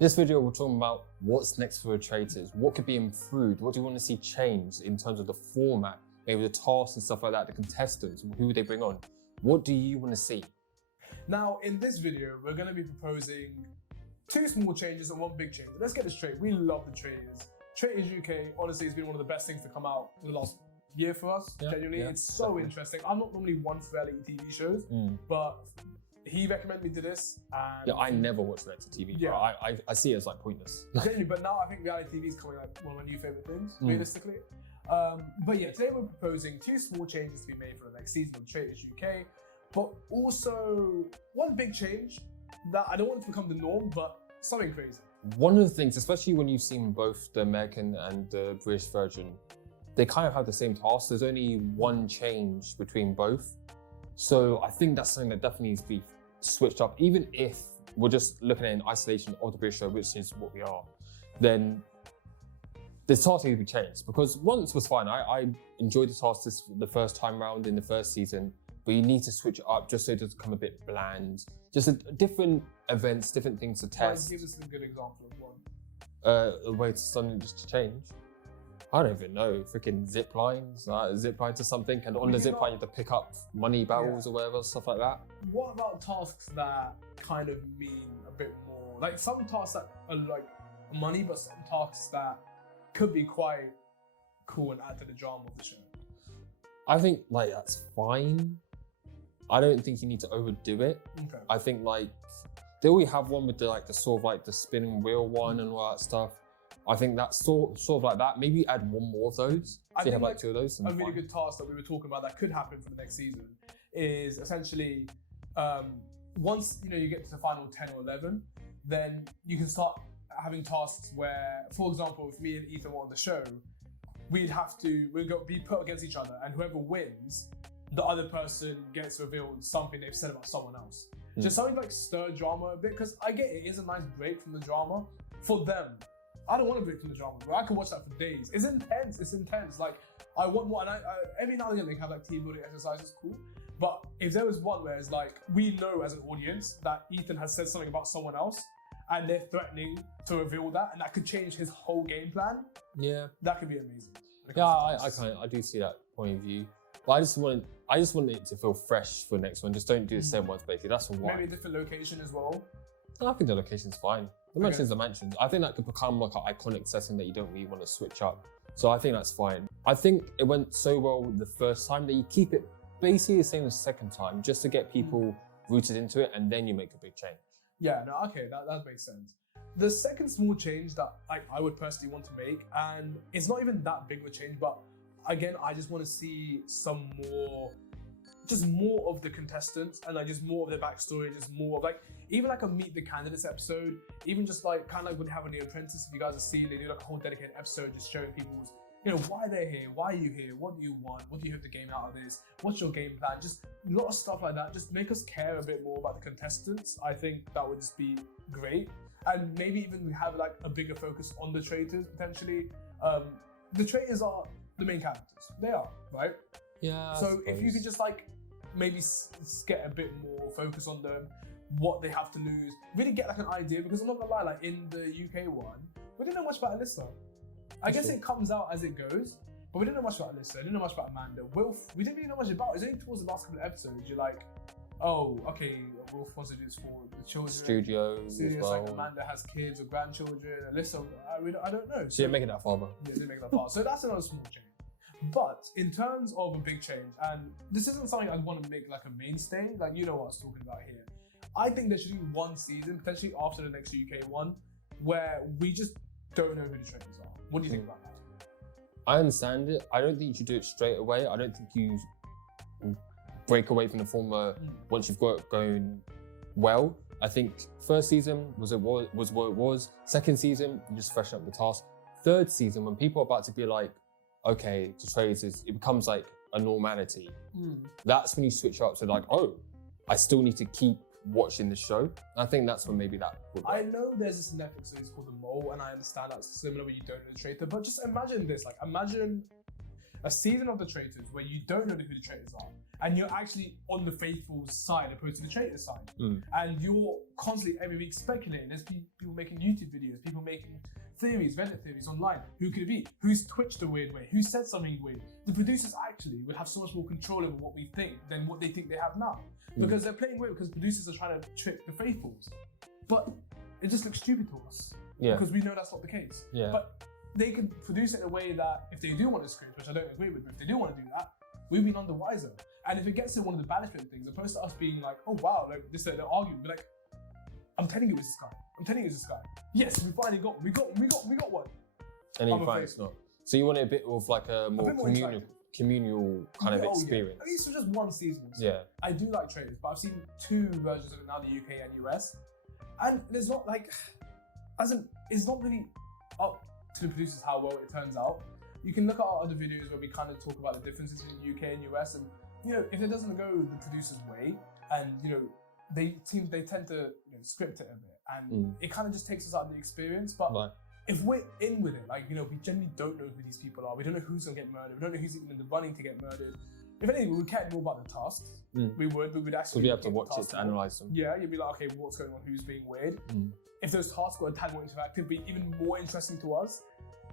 This video, we're talking about what's next for the Traitors, what could be improved, what do you want to see changed in terms of the format, maybe the tasks and stuff like that, the contestants, who would they bring on? What do you want to see? Now, in this video, we're going to be proposing 2 small changes and 1 big change. Let's get this straight. We love the Traitors. Traitors UK, honestly, has been one of the best things to come out in the last year for us. Genuinely, it's so definitely interesting. I'm not normally one for reality TV shows, but he recommended me to this. And yeah, I never watch reality TV. Yeah, I see it as like pointless. Genuinely, but now I think reality TV is coming like one of my new favorite things, realistically. But yeah, today we're proposing 2 small changes to be made for the next season of Traitors UK, but also 1 big change that I don't want it to become the norm, but something crazy. One of the things, especially when you've seen both the American and the British version, they kind of have the same task. There's only 1 change between both. So I think that's something that definitely needs to be switched up. Even if we're just looking at it in isolation of the British show, which is what we are, then the task needs to be changed. Because once was fine. I enjoyed the task the first time round in the first season, but you need to switch it up just so it doesn't become a bit bland. Just different events, different things to test. Give us a good example of one. A way to suddenly just change. I don't even know, freaking zip lines, zip line to something, and on the zip line you have to pick up money barrels or whatever, stuff like that. What about tasks that kind of mean a bit more? Like some tasks that are like money, but some tasks that could be quite cool and add to the drama of the show. I think like that's fine. I don't think you need to overdo it. Okay. I think like they already have one with the sort of like the spinning wheel one and all that stuff. I think that's sort of like that. Maybe add 1 more of those. So you have like 2 of those. A really good task that we were talking about that could happen for the next season is essentially once you get to the final 10 or 11, then you can start having tasks where, for example, if me and Ethan were on the show, we'd be put against each other, and whoever wins, the other person gets revealed something they've said about someone else. Just something like stir drama a bit, because I get it is a nice break from the drama for them. I don't want to break from the drama, bro. I can watch that for days. It's intense. It's intense. Like, I want more. And I every now and then they have like team building exercises, cool. But if there was one where it's like, we know as an audience that Ethan has said something about someone else, and they're threatening to reveal that, and that could change his whole game plan. Yeah, that could be amazing. Yeah, I do see that point of view. But I just want it to feel fresh for the next one. Just don't do the same ones, basically. That's all. Maybe a different location as well. I think the location's fine. The mansion's a mansion. I think that could become like an iconic setting that you don't really want to switch up. So I think that's fine. I think it went so well the first time that you keep it basically the same as the second time, just to get people rooted into it, and then you make a big change. Yeah, no, okay, that makes sense. The second small change that I would personally want to make, and it's not even that big of a change, but again, I just want to see some more, just more of the contestants, and like just more of their backstory, just more of like, even like a Meet the Candidates episode, even just like kind of like when they have a new apprentice, if you guys have seen, they do like a whole dedicated episode just showing people's, why they're here, why are you here, what do you want, what do you hope to gain out of this, what's your game plan, just a lot of stuff like that, just make us care a bit more about the contestants. I think that would just be great. And maybe even have like a bigger focus on the Traitors potentially. The Traitors are the main characters, they are, right? Yeah. So if you could just like maybe get a bit more focus on them, what they have to lose, really get like an idea, because I'm not gonna lie, like in the UK one, we didn't know much about Alyssa. I guess it comes out as it goes, but we didn't know much about Alyssa, we didn't know much about Amanda. Wilf, we didn't really know much about. It's only towards the last couple of episodes you're like, oh, okay, Wilf wants to do this for the children. Studios as well. Like Amanda has kids or grandchildren. Alyssa, I don't know. She didn't make it that far, bro. Yeah, didn't make it that far. So that's another small change. But in terms of a big change, and this isn't something I'd want to make like a mainstay, like you know what I was talking about here. I think there should be 1 season, potentially after the next UK one, where we just don't know who the Traitors are. What do you think about that? I understand it. I don't think you should do it straight away. I don't think you break away from the formula once you've got it going well. I think first season was what it was. Second season, you just freshen up the task. Third season, when people are about to be like, okay, the Traitors, it becomes like a normality. That's when you switch up to like, oh, I still need to keep watching the show. I think that's when maybe that would work. I know there's this Netflix series called The Mole, and I understand that's similar when you don't know the Traitor, but just imagine this, like imagine a season of the Traitors where you don't know who the traitors are, and you're actually on the faithful side opposed to the traitor side, and you're constantly every week speculating. There's people making YouTube videos, people making theories, Reddit theories online. Who could it be? Who's twitched a weird way? Who said something weird? The producers actually would have so much more control over what we think than what they think they have now, because they're playing weird because producers are trying to trick the faithfuls, but it just looks stupid to us because we know that's not the case. But they could produce it in a way that if they do want to script, which I don't agree with, but if they do want to do that, we've been none the wiser. And if it gets to one of the banishment things, opposed to us being like, oh wow, like this, they're arguing, we're like, I'm telling you it's this guy. I'm telling you it's this guy. Yes, we finally got one. And then you find it's not. So you want a bit of like a more communal kind of experience. At least for just one season. So Yeah. I do like Traitors, but I've seen 2 versions of it now, the UK and US. And there's not like, it's not really up to the producers how well it turns out. You can look at our other videos where we kind of talk about the differences in UK and US, and if it doesn't go the producer's way, and they tend to script it a bit, and it kind of just takes us out of the experience. But if we're in with it, like we generally don't know who these people are. We don't know who's gonna get murdered. We don't know who's even in the running to get murdered. If anything, we would care more about the tasks. We would actually. We have to watch it to analyze them. Yeah, you'd be like, okay, what's going on? Who's being weird? If those tasks were a tad more interactive, it'd be even more interesting to us.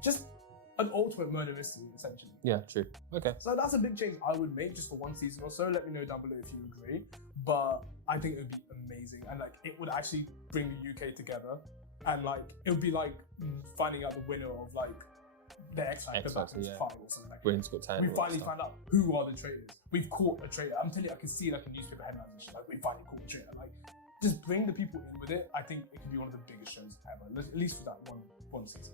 Just an ultimate murder mystery, essentially. Yeah, true. Okay. So that's a big change I would make just for one season or so. Let me know down below if you agree. But I think it would be amazing, and it would actually bring the UK together, and it would be like finding out the winner of the X Factor Battles 5 or something like that. Britain's Got Talent. We finally found out who are the traitors. We've caught a traitor. I'm telling you, I can see a newspaper headline we finally caught a traitor. Just bring the people in with it. I think it could be one of the biggest shows ever, at least for that one season.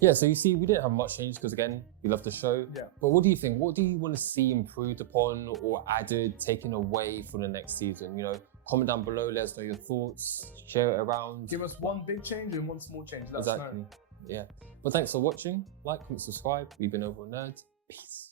Yeah, so you see, we didn't have much change because again, we love the show. Yeah. But what do you think? What do you want to see improved upon or added, taken away for the next season? Comment down below, let us know your thoughts, share it around. Give us one big change and one small change. Let us know. Yeah. But thanks for watching. Like, comment, subscribe. We've been Overall Nerds. Peace.